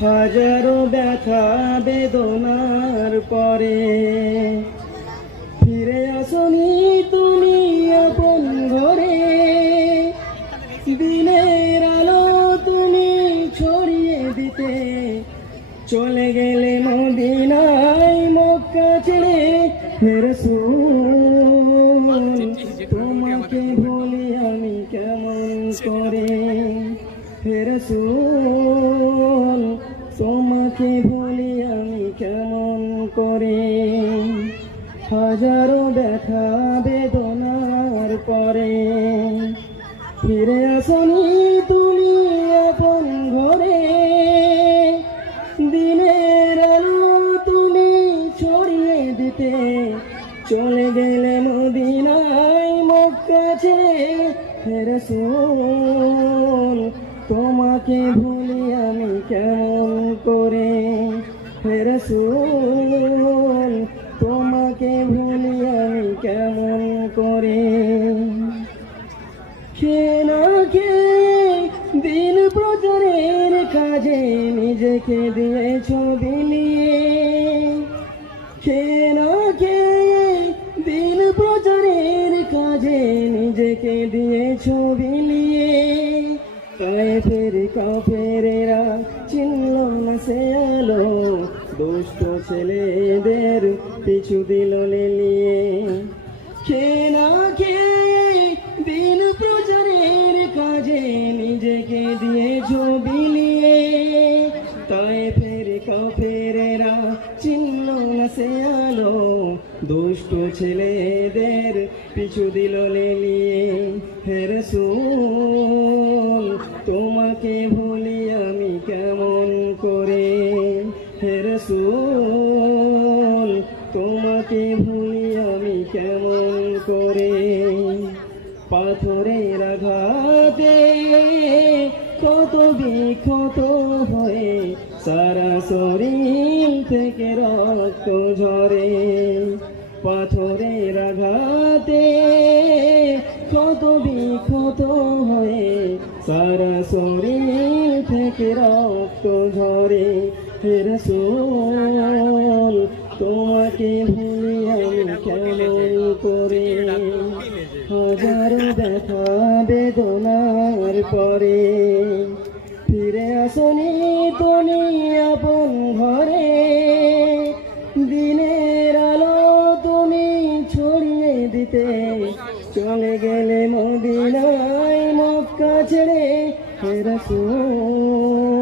হাজারো ব্যথা বেদনার পরে। ফিরে আসনি তুমি আপন ঘরে। দিনের আলো তুমি ছড়িয়ে দিতে। চলে গেলে মদিনায় মক্কা ছেড়ে তোমাকে বলি আমি কেমন করে? ফের তোমাকে বলি আমি কেমন করে? হাজারো ব্যথা, বেদনার পরে ফিরে আসনি তুমি আপন ঘরে। দিনের আলো তুমি ছড়িয়ে দিতে চলে গেলে মদিনায় মক্কা ছেড়ে ফেরসুল তোমাকে ভুলি আমি কেমন করে? ফেরসুল তোমাকে ভুলি আমি কেমন করে? খে না দিন প্রচারের কাজে নিজেকে দিয়েছ বিলিয়ে? খে না খেয়ে দিন প্রচারের কাজে নিজেকে দিয়েছ বিলিয়ে? তাই ফের কাফেরেরা চিনল না সে আলো। দুষ্ট ছেলেদের পিছু দিল লেলিয়ে খে না খেয়ে দিন প্রচারের কাজে নিজেকে দিয়েছ বিলিয়ে তাই ফের কাফেরেরা চিনল না সে আলো। দুষ্ট ছেলেদের পিছু দিল লেলিয়ে ফের তোমাকে ভুলি আমি কেমন করে? ফের তোমাকে ভুলি আমি কেমন করে? পাথরের আঘাতে কত বিক্ষত হয়ে সারা শরীর থেকে রক্ত ঝরে। পাথরের আঘাতে কত বিক্ষত হয়ে সারা শরীর থেকে রক্ত ঝরে ফের সোল তোমাকে ভুলি আমি কেমন করে? হাজার দেখা বেদনার পরে ফিরে আসনি গেলে মদিনায় মক্কা ছেড়ে রাসূল